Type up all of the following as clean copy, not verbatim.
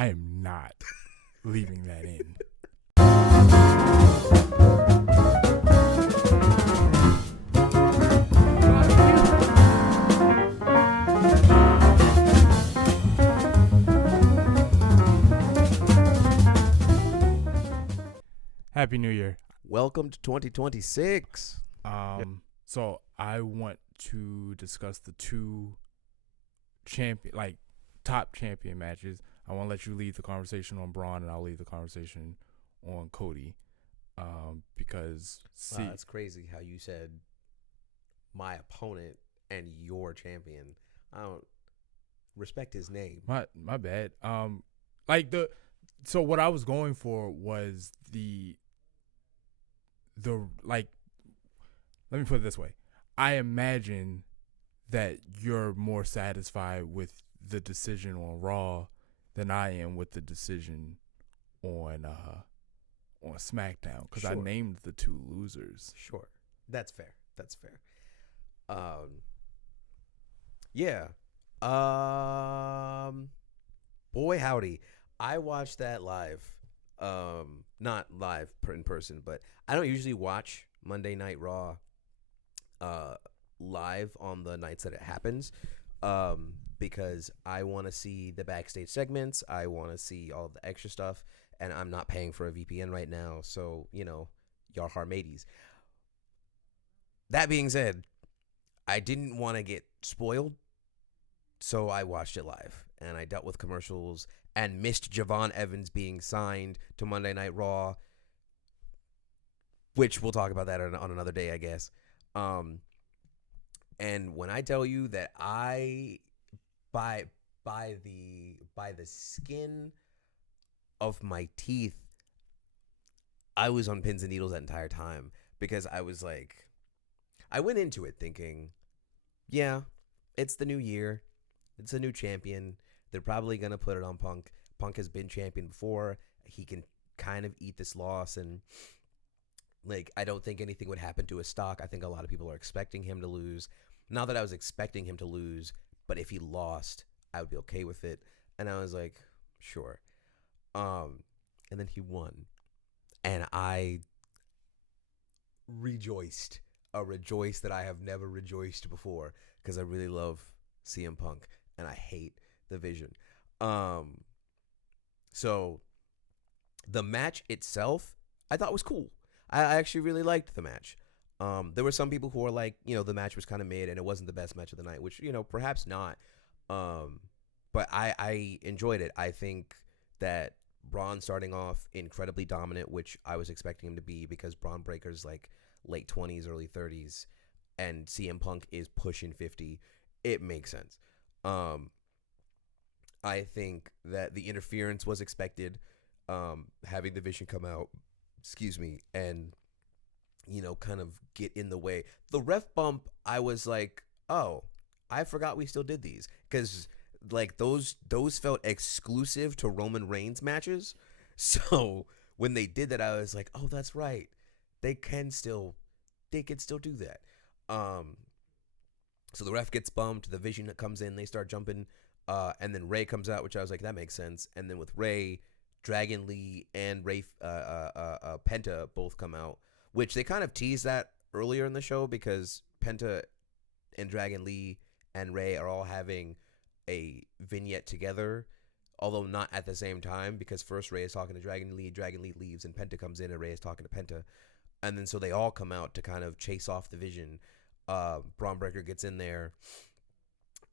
I am not leaving that in. Happy New Year. Welcome to 2026. So I want to discuss the two top champion matches. I want to let you lead the conversation on Braun, and I'll lead the conversation on Cody. Because Wow, that's crazy how you said my opponent and your champion. I don't respect his name. my bad. So what I was going for was the like. Let me put it this way. I imagine that you're more satisfied with the decision on Raw than I am with the decision on SmackDown, because I named the two losers. Sure, that's fair. That's fair. Yeah. Boy howdy, I watched that live. Not live in person, but I don't usually watch Monday Night Raw live on the nights that it happens, because I want to see the backstage segments. I want to see all the extra stuff, and I'm not paying for a VPN right now, so y'all are mateys. That being said, I didn't want to get spoiled, so I watched it live, and I dealt with commercials and missed Javon Evans being signed to Monday Night Raw, which we'll talk about that on another day, I guess. And when I tell you that I, by the skin of my teeth, I was on pins and needles that entire time, because I was like, I went into it thinking, yeah, it's the new year, it's a new champion. They're probably gonna put it on Punk. Punk has been champion before. He can kind of eat this loss, and I don't think anything would happen to his stock. I think a lot of people are expecting him to lose. Not that I was expecting him to lose, but if he lost, I would be okay with it. And I was like, sure. And then he won. And I rejoiced. A rejoice that I have never rejoiced before, because I really love CM Punk and I hate the Vision. So the match itself, I thought was cool. I actually really liked the match. There were some people who were like, the match was kind of mid and it wasn't the best match of the night, which, perhaps not. But I enjoyed it. I think that Braun starting off incredibly dominant, which I was expecting him to be, because Braun Breaker's like late 20s, early 30s, and CM Punk is pushing 50. It makes sense. I think that the interference was expected, having the Vision come out, and kind of get in the way. The ref bump, I was like, oh, I forgot we still did these, because those felt exclusive to Roman Reigns matches. So when they did that, I was like, oh, that's right, they can still do that. So the ref gets bumped, the Vision comes in, they start jumping, and then Ray comes out, which I was like, that makes sense. And then with Ray, Dragon Lee and Ray Penta both come out, which they kind of teased that earlier in the show, because Penta and Dragon Lee and Ray are all having a vignette together, although not at the same time, because first Ray is talking to Dragon Lee leaves, and Penta comes in and Ray is talking to Penta, and then so they all come out to kind of chase off the Vision. Braun Breaker gets in there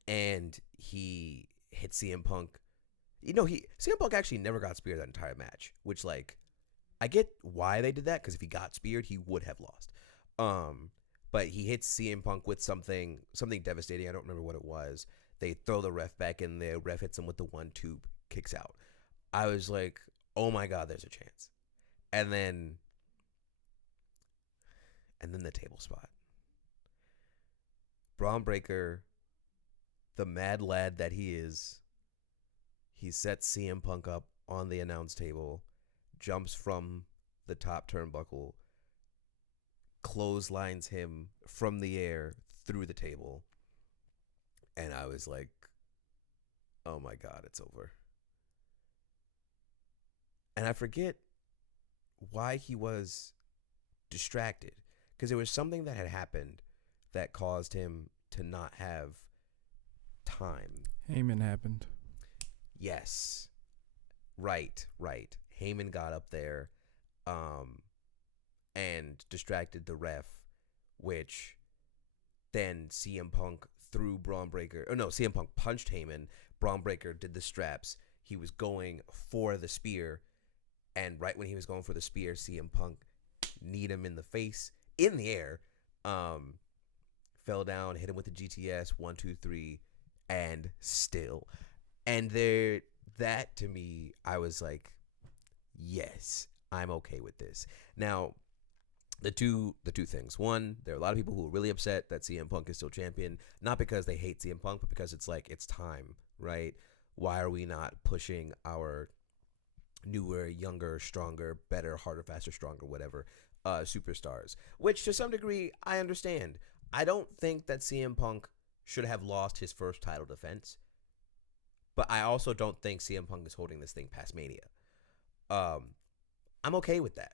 and he hits CM Punk. CM Punk actually never got speared that entire match, which, I get why they did that, because if he got speared, he would have lost. But he hits CM Punk with something devastating. I don't remember what it was. They throw the ref back in there. Ref hits him with the 1-2, kicks out. I was like, oh my God, there's a chance. And then the table spot. Braun Breaker, the mad lad that he is, he sets CM Punk up on the announce table, jumps from the top turnbuckle, clotheslines him from the air through the table. And I was like, oh my God, it's over. and I forget why he was distracted, because there was something that had happened that caused him to not have time. Heyman happened. Yes, right. Heyman got up there, um, and distracted the ref, which then CM Punk threw Braun Breaker. Or no, CM Punk punched Heyman. Braun Breaker did the straps. He was going for the spear, and right when he was going for the spear, CM Punk kneed him in the face in the air, um, fell down, hit him with the GTS 1, 2, 3, and still. And there, that to me, I was like, yes, I'm okay with this. Now, the two things. One, there are a lot of people who are really upset that CM Punk is still champion, not because they hate CM Punk, but because it's like, it's time, right? Why are we not pushing our newer, younger, stronger, better, harder, faster, stronger, whatever, superstars? Which to some degree I understand. I don't think that CM Punk should have lost his first title defense, but I also don't think CM Punk is holding this thing past Mania. I'm okay with that.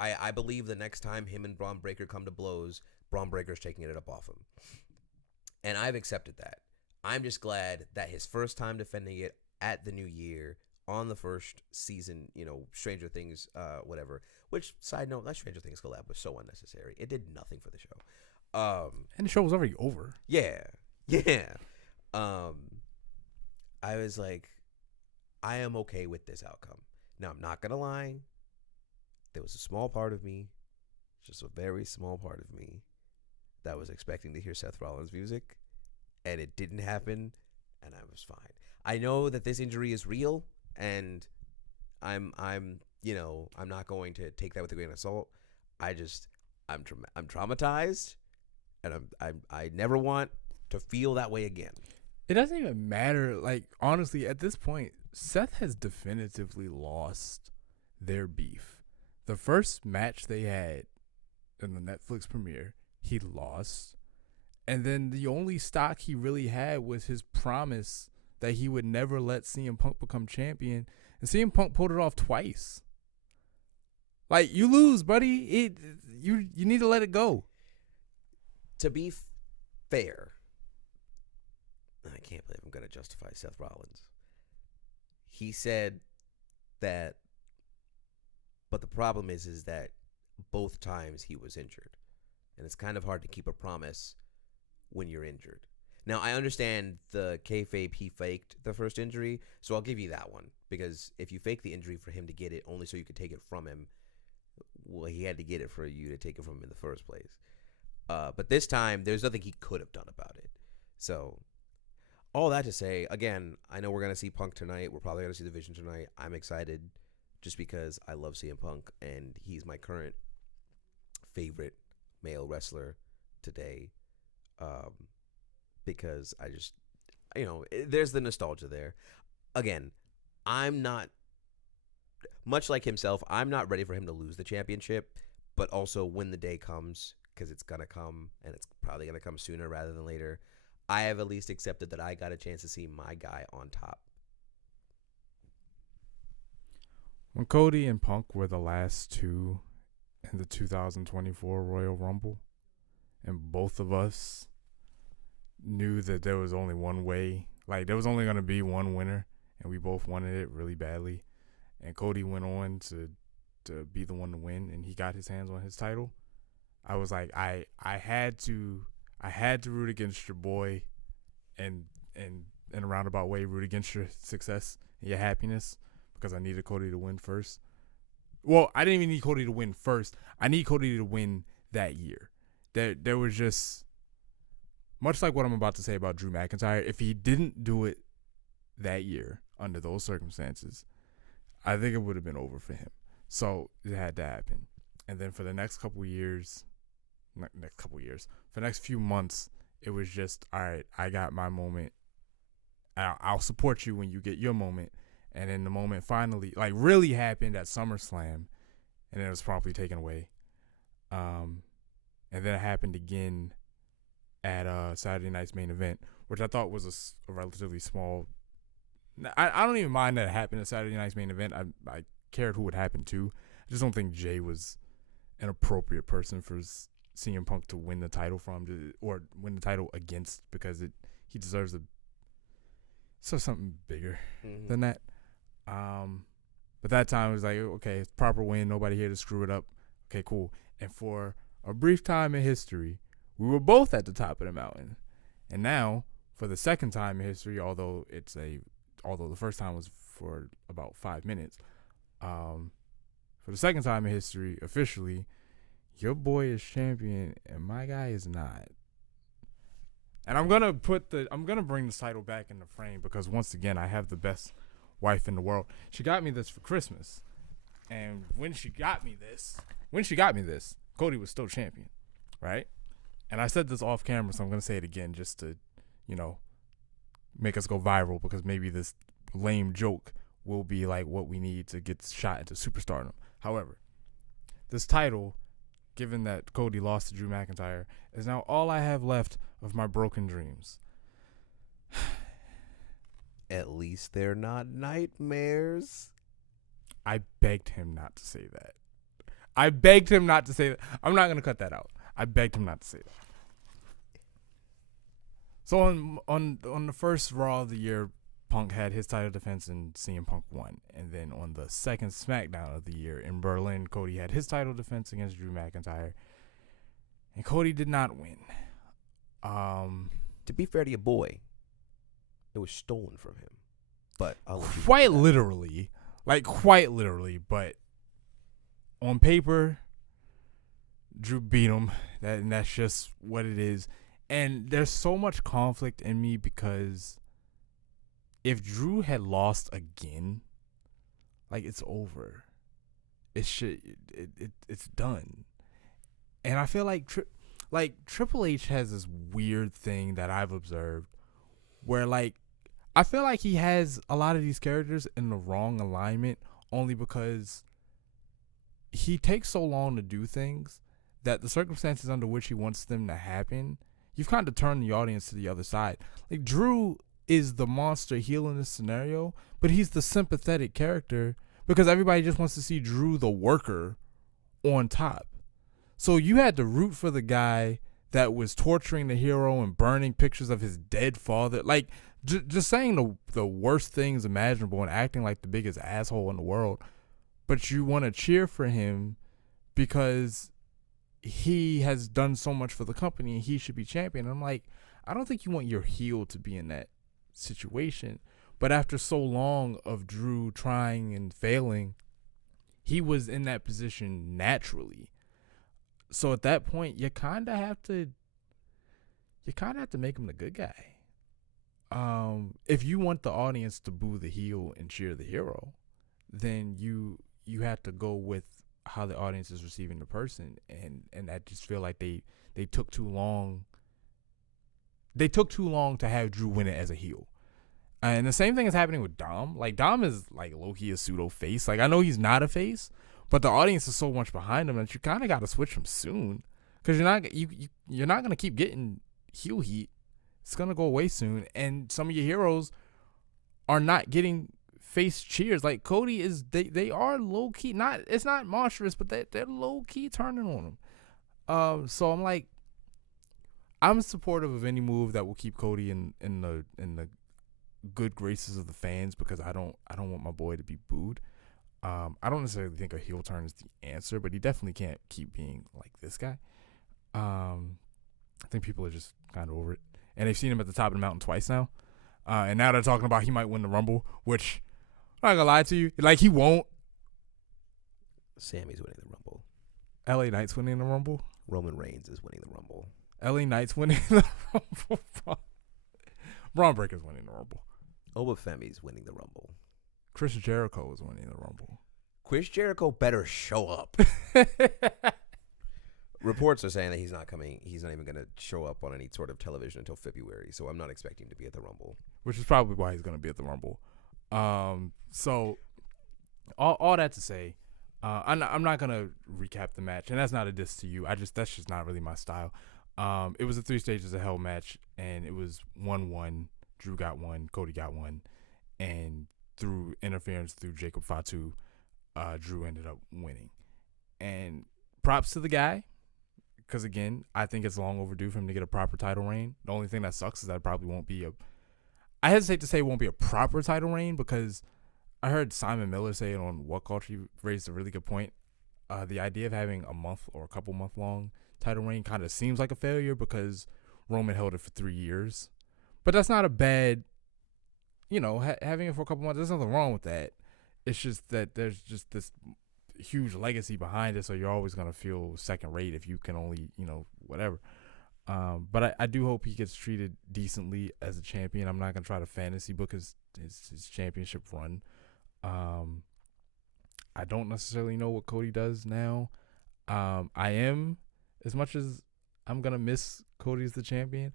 I believe the next time him and Braun Breaker come to blows, Braun Breaker's taking it up off him. And I've accepted that. I'm just glad that his first time defending it at the new year on the first season, Stranger Things, whatever. Which, side note, that Stranger Things collab was so unnecessary. It did nothing for the show. And the show was already over. Yeah. I was like, I am okay with this outcome. Now, I'm not going to lie. There was a small part of me, just a very small part of me, that was expecting to hear Seth Rollins' music, and it didn't happen, and I was fine. I know that this injury is real, and I'm not going to take that with a grain of salt. I'm traumatized, and I never want to feel that way again. It doesn't even matter. Like, honestly, at this point, Seth has definitively lost their beef. The first match they had in the Netflix premiere, he lost. And then the only stock he really had was his promise that he would never let CM Punk become champion. And CM Punk pulled it off twice. Like, you lose, buddy. You need to let it go. To be fair, I can't believe I'm going to justify Seth Rollins. He said that, but the problem is that both times he was injured. And it's kind of hard to keep a promise when you're injured. Now, I understand the kayfabe, he faked the first injury, so I'll give you that one. Because if you fake the injury for him to get it only so you could take it from him, well, he had to get it for you to take it from him in the first place. But this time, there's nothing he could have done about it. So, all that to say, again, I know we're going to see Punk tonight. We're probably going to see the Vision tonight. I'm excited just because I love CM Punk, and he's my current favorite male wrestler today. Because I just, there's the nostalgia there. Again, I'm not, much like himself, I'm not ready for him to lose the championship, but also when the day comes, because it's going to come, and it's probably going to come sooner rather than later, I have at least accepted that I got a chance to see my guy on top. When Cody and Punk were the last two in the 2024 Royal Rumble, and both of us knew that there was only one way, like there was only going to be one winner, and we both wanted it really badly, and Cody went on to be the one to win, and he got his hands on his title. I was like, I had to root against your boy, and in a roundabout way root against your success and your happiness, because I needed Cody to win first. Well, I didn't even need Cody to win first. I need Cody to win that year. There was just, much like what I'm about to say about Drew McIntyre, if he didn't do it that year under those circumstances, I think it would have been over for him. So it had to happen. And then for the next couple years, for the next few months, it was just, all right, I got my moment. I'll support you when you get your moment. And then the moment finally, like, really happened at SummerSlam, and it was promptly taken away. And then it happened again at Saturday night's main event, which I thought was a relatively small. I don't even mind that it happened at Saturday night's main event. I cared who would happen to. I just don't think Jay was an appropriate person for CM Punk to win the title from, or win the title against, because he deserves something bigger than that. But that time it was like, okay, it's proper win. Nobody here to screw it up. Okay, cool. And for a brief time in history, we were both at the top of the mountain. And now, for the second time in history, although the first time was for about 5 minutes, for the second time in history, officially, your boy is champion and my guy is not. And I'm gonna bring this title back in the frame, because once again, I have the best wife in the world. She got me this for Christmas, and when she got me this, Cody was still champion, right? And I said this off camera, so I'm gonna say it again just to, make us go viral, because maybe this lame joke will be like what we need to get shot into superstardom. However, this title, given that Cody lost to Drew McIntyre, is now all I have left of my broken dreams. At least they're not nightmares. I begged him not to say that. I'm not going to cut that out. I begged him not to say that. So on the first Raw of the year, Punk had his title defense and CM Punk won. And then on the second SmackDown of the year in Berlin, Cody had his title defense against Drew McIntyre. And Cody did not win. To be fair to your boy, it was stolen from him. But I'll let you quite literally, but on paper, Drew beat him. And that's just what it is. And there's so much conflict in me, because if Drew had lost again, it's over. It's done. And I feel like Triple H has this weird thing that I've observed, where I feel like he has a lot of these characters in the wrong alignment, only because he takes so long to do things that the circumstances under which he wants them to happen, you've kind of turned the audience to the other side. Drew is the monster heel in this scenario, but he's the sympathetic character, because everybody just wants to see Drew the worker on top. So you had to root for the guy that was torturing the hero and burning pictures of his dead father. Just saying the worst things imaginable and acting like the biggest asshole in the world. But you want to cheer for him because he has done so much for the company and he should be champion. And I'm like, I don't think you want your heel to be in that situation. But after so long of Drew trying and failing, he was in that position naturally. So at that point, you kind of have to make him the good guy. If you want the audience to boo the heel and cheer the hero, then you have to go with how the audience is receiving the person, and I just feel like they took too long. They took too long to have Drew win it as a heel. And the same thing is happening with Dom. Dom is low-key a pseudo face. I know he's not a face, but the audience is so much behind him that you kind of got to switch him soon, because you're not gonna keep getting heel heat. It's gonna go away soon, and some of your heroes are not getting face cheers. Cody is, they are low key. It's not monstrous, but they're low key turning on him. So I'm supportive of any move that will keep Cody in the good graces of the fans, because I don't want my boy to be booed. I don't necessarily think a heel turn is the answer, but he definitely can't keep being like this guy. I think people are just kind of over it, and they've seen him at the top of the mountain twice now, and now they're talking about he might win the Rumble, which I'm not gonna lie to you, he won't. Sammy's winning the Rumble. LA Knight's winning the Rumble. Roman Reigns is winning the Rumble. LA Knight's winning the Rumble. Braun Breaker's winning the Rumble. Obafemi's winning the Rumble. Chris Jericho is winning the Rumble. Chris Jericho better show up. Reports are saying that he's not coming. He's not even going to show up on any sort of television until February. So I'm not expecting him to be at the Rumble. Which is probably why he's going to be at the Rumble. So all that to say, I'm not going to recap the match. And that's not a diss to you. That's just not really my style. It was a 3 stages of hell match, and it was 1-1. Drew got one, Cody got one, and through interference through Jacob Fatu, Drew ended up winning. And props to the guy, because again, I think it's long overdue for him to get a proper title reign. The only thing that sucks is that it probably won't be a. I hesitate to say it won't be a proper title reign because I heard Simon Miller say it on What Culture. He raised a really good point. The idea of having a month or a couple month long title reign kind of seems like a failure because Roman held it for 3 years. But that's not a bad, having it for a couple months. There's nothing wrong with that. It's just that there's just this huge legacy behind it, so you're always going to feel second rate if you can only, whatever. But I do hope he gets treated decently as a champion. I'm not going to try to fantasy book his championship run. I don't necessarily know what Cody does now. I am, as much as I'm going to miss Cody as the champion,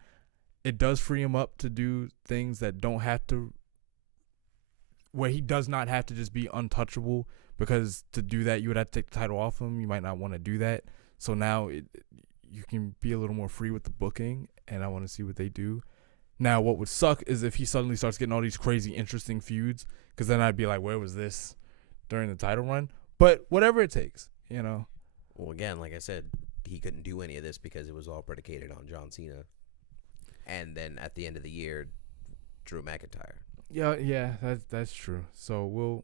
it does free him up to do things that don't have to, where he does not have to just be untouchable, because to do that, you would have to take the title off him. You might not want to do that. So now you can be a little more free with the booking, and I want to see what they do. Now, what would suck is if he suddenly starts getting all these crazy, interesting feuds, because then I'd be like, where was this during the title run? But whatever it takes, Well, again, like I said, he couldn't do any of this because it was all predicated on John Cena. And then at the end of the year, Drew McIntyre. Yeah, that's true. So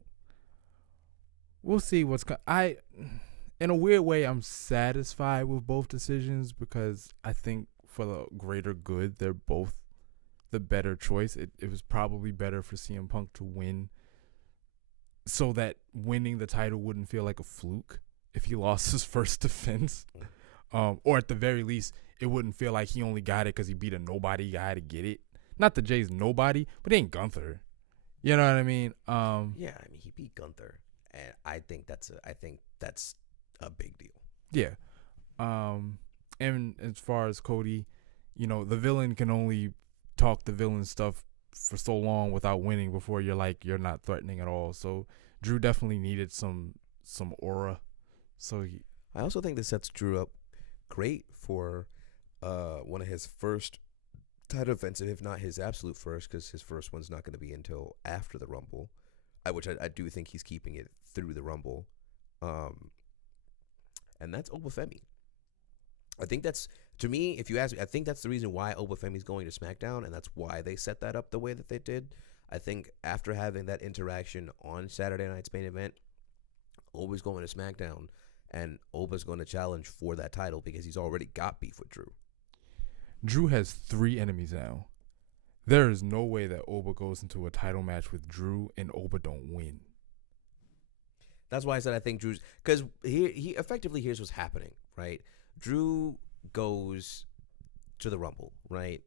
we'll see what's in a weird way, I'm satisfied with both decisions because I think for the greater good, they're both the better choice. It was probably better for CM Punk to win so that winning the title wouldn't feel like a fluke if he lost his first defense. Or at the very least, it wouldn't feel like he only got it because he beat a nobody guy to get it. Not that Jay's nobody, but he ain't Gunther. You know what I mean? Yeah, I mean, he beat Gunther, and I think that's a big deal. Yeah. And as far as Cody, the villain can only talk the villain stuff for so long without winning before you're not threatening at all. So Drew definitely needed some aura. So I also think this sets Drew up great for one of his first title defensive, if not his absolute first, because his first one's not going to be until after the Rumble, which I do think he's keeping it through the Rumble. And that's Obafemi. I think that's, to me, if you ask me, I think that's the reason why Obafemi's going to SmackDown, and that's why they set that up the way that they did. I think after having that interaction on Saturday Night's main event, Oba's going to SmackDown, and Oba's going to challenge for that title because he's already got beef with Drew. Drew has 3 enemies now. There is no way that Oba goes into a title match with Drew and Oba don't win. That's why I said I think Drew's, because he effectively, here's what's happening, right? Drew goes to the Rumble, right?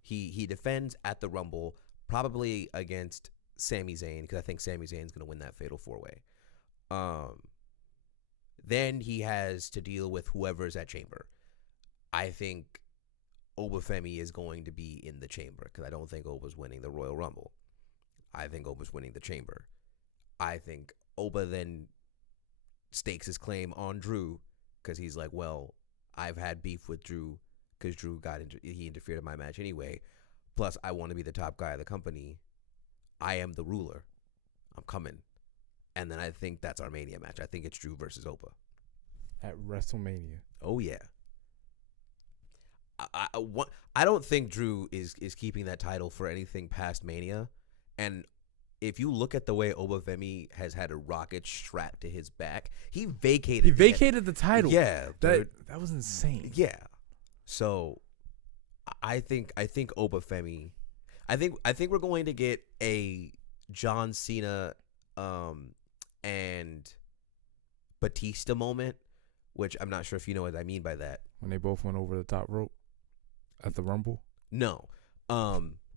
He defends at the Rumble, probably against Sami Zayn, because I think Sami Zayn's going to win that Fatal 4-Way. Then he has to deal with whoever's at Chamber. I think Obafemi is going to be in the Chamber, because I don't think Oba's winning the Royal Rumble. I think Oba's winning the Chamber. I think Oba then stakes his claim on Drew, because he's like, well, I've had beef with Drew because Drew he interfered in my match anyway. Plus, I want to be the top guy of the company. I am the ruler. I'm coming. And then I think that's our Mania match. I think it's Drew versus Oba. At WrestleMania. Oh, yeah. I don't think Drew is keeping that title for anything past Mania. And if you look at the way Obafemi has had a rocket strapped to his back, he vacated the title. Yeah. That was insane. Yeah. So I think Obafemi, I think we're going to get a John Cena and Batista moment, which I'm not sure if you know what I mean by that. When they both went over the top rope at the Rumble? No.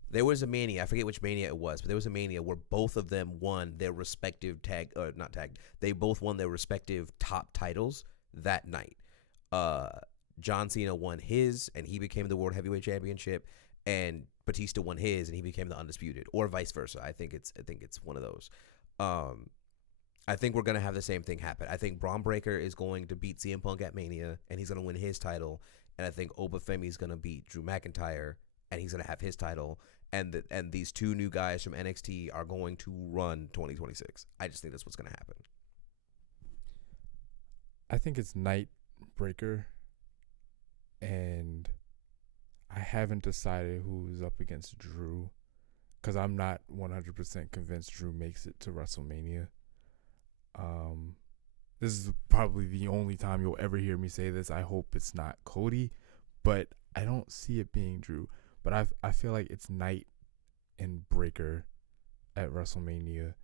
There was a Mania, I forget which Mania it was, but there was a Mania where both of them won their respective they both won their respective top titles that night. John Cena won his, and he became the World Heavyweight Championship, and Batista won his, and he became the Undisputed, or vice versa. I think it's one of those. I think we're gonna have the same thing happen. I think Braun Breaker is going to beat CM Punk at Mania, and he's gonna win his title, and I think Obafemi is gonna beat Drew McIntyre, and he's gonna have his title. And these 2 new guys from NXT are going to run 2026. I just think that's what's going to happen. I think it's Night Breaker, and I haven't decided who's up against Drew because I'm not 100% convinced Drew makes it to WrestleMania. This is probably the only time you'll ever hear me say this. I hope it's not Cody, but I don't see it being Drew. But I feel like it's Night and Breaker at WrestleMania,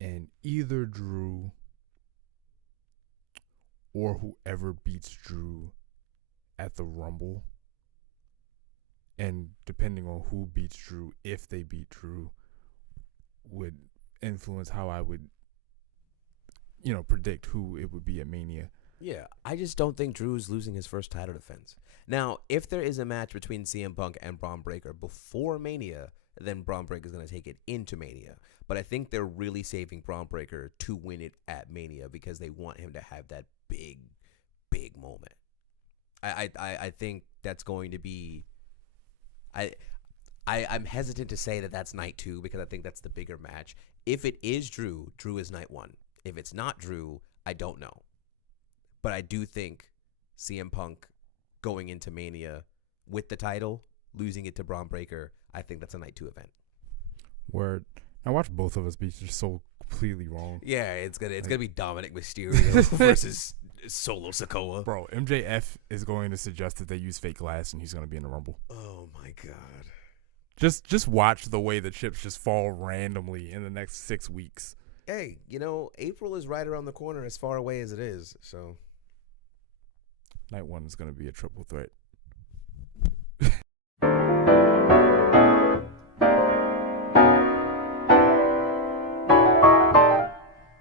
and either Drew or whoever beats Drew at the Rumble. And depending on who beats Drew, if they beat Drew, would influence how I would, predict who it would be at Mania. Yeah, I just don't think Drew's losing his first title defense. Now, if there is a match between CM Punk and Braun Breaker before Mania, then Braun Breaker is going to take it into Mania. But I think they're really saving Braun Breaker to win it at Mania because they want him to have that big, big moment. I think that's going to be. I'm hesitant to say that that's night 2 because I think that's the bigger match. If it is Drew, Drew is night 1. If it's not Drew, I don't know. But I do think CM Punk going into Mania with the title, losing it to Braun Breaker, I think that's a night 2 event. Word. I watched both of us be just so completely wrong. Yeah, it's gonna be Dominic Mysterio versus Solo Sikoa. Bro, MJF is going to suggest that they use fake glass and he's going to be in the Rumble. Oh my god. Just watch the way the chips just fall randomly in the next 6 weeks. Hey, April is right around the corner as far away as it is, so Night 1 is going to be a triple threat.